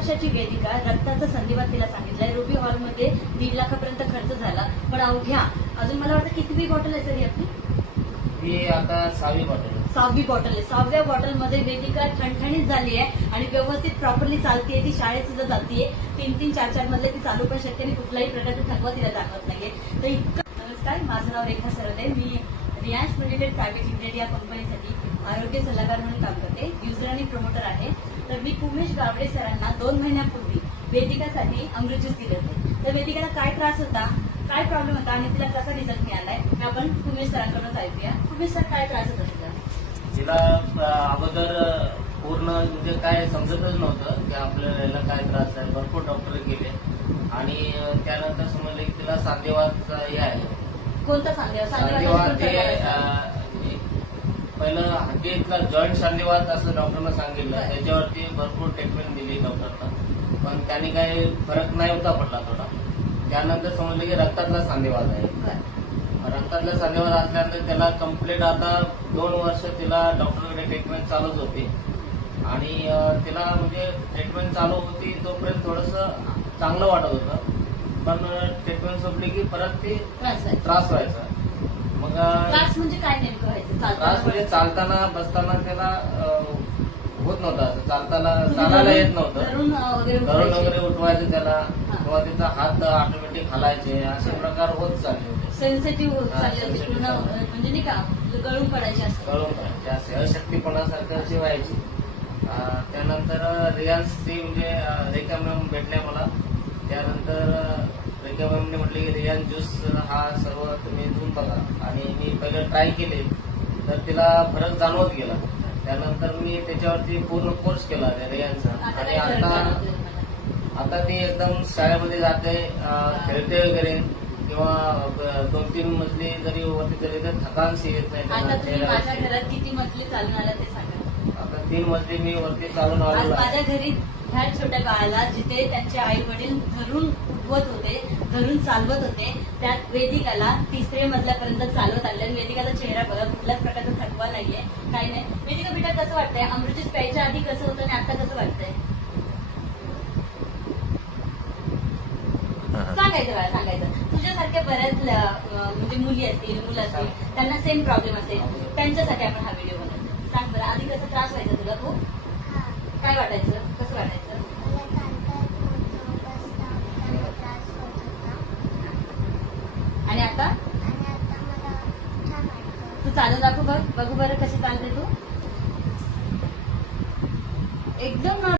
वर्षाची वेदिका, रक्ताचा संधिवात तिला सांगितलंय. रुबी हॉलमध्ये 1.5 लाखापर्यंत खर्च झाला, पण अवघ्या अजून मला वाटतं कितवी बॉटल आहे सर आपली? ही आता 6वी बॉटल. 6वी बॉटल आहे. 6व्या बॉटलमध्ये वेदिका ठणठणीत झाली आहे आणि व्यवस्थित प्रॉपरली चालतीये. ती शाळेत सुद्धा जातीये. 3-3, 4-4 मधले ती चालू पण शक्य नाही. कुठल्याही प्रकारचा थकवा तिला जाणवत नाहीये. तर इतकं. नमस्कार, माझं नाव रेखा सरदे. मी रियांश मेडिटेड प्रायव्हेट लिमिटेड या कंपनीसाठी आरोग्य सल्लागार म्हणून काम करते. युजर आणि प्रमोटर आहे. तर मी उमेश गावडे सरांना 2 महिन्यापूर्वी वेदिकासाठी अमृत ज्यूस दिले होते. तर वेदिकाला काय त्रास होता, काय प्रॉब्लेम होता आणि तिला कसा रिझल्ट मिळालाय हे आपण उमेश सरांकडून ऐकूया. उमेश सर, काय त्रास होता तिला अगोदर पूर्ण म्हणजे काय समजतच नव्हतं की आपल्याला याला काय त्रास आहे. भरपूर डॉक्टर गेले आणि त्यानंतर समजले की तिला सांधेवात हे आहे. कोणता सांधेवात? सांधेवात हे पहिलं हड्डीतला जॉईंट सांधेवात असं डॉक्टरनं सांगितलं. त्याच्यावरती भरपूर ट्रीटमेंट दिली डॉक्टरनं, पण त्याने काही फरक नाही होता पडला थोडा. त्यानंतर समजलं की रक्तातला सांधेवात आहे. रक्तातला सांधेवात असल्यानंतर त्याला कम्प्लीट आता 2 वर्ष तिला डॉक्टरकडे ट्रीटमेंट चालूच होती आणि तिला म्हणजे ट्रीटमेंट चालू होती तोपर्यंत थोडंसं चांगलं वाटत होतं, पण ट्रीटमेंट संपली की परत ती त्रास व्हायचा. मग त्रास म्हणजे काय नेमकं व्हायचं? त्रास म्हणजे चालताना बसताना त्याला होत नव्हतं. असं चालायला येत नव्हतं. धरून वगैरे उठवायचं त्याला, किंवा त्याचा हात ऑटोमॅटिक हलायचे, असे प्रकार होत चालले होते. सेन्सिटिव्ह होत चालले होते पूर्ण, म्हणजे नाही का गळून पडायचे असं. गळून पडायचे असे अशक्तीपणासारखं अशी व्हायची. त्यानंतर रियांशची म्हणजे रेखा मॅम भेटल्या मला. त्यानंतर रेखा मॅमने म्हटले की रियांश ज्यूस हा सर्व तुम्ही देऊन बघा, आणि मी पहिलं ट्राय केले तर तिला फरक जाणवत गेला. त्यानंतर मी त्याच्यावरती पूर्ण कोर्स केला रियांशचा, आणि आता ती एकदम शाळेमध्ये जाते, खेळते वगैरे, किंवा 2-3 मजली जरी वरती तरी तर थकानशी येत नाही. माझ्या घरात किती मजली चालून आला ते सांगा. आता 3 मजली मी वरती चालून आलो. माझ्या घरी ह्या छोट्या बाळाला जिथे त्यांचे आई वडील धरून उठवत होते, धरून चालवत होते, त्यात वेदिकाला 3ऱ्या मजल्यापर्यंत चालवत आणले. वेदिकाचा चेहरा बघा, कुठल्याच प्रकारचा थकवा नाहीये, काही नाही. वेदिका बेटा, कसं वाटतंय? अमृत ज्यूस प्यायच्या आधी कसं होतं आणि आता कसं वाटतंय? सांगायचं बाळा, सांगायचं. तुझ्यासारख्या बऱ्याच म्हणजे मुली असतील, मुलं असतील, त्यांना सेम प्रॉब्लेम असेल, त्यांच्यासाठी आपण हा व्हिडिओ बनवतो. सांग बरं, आधी कसं त्रास व्हायचा तुला? खूप काय वाटायचं? कसं वाटायचं? आणि आता तू चालून दाखव, बघू बरं कशी चालते तू. एकदम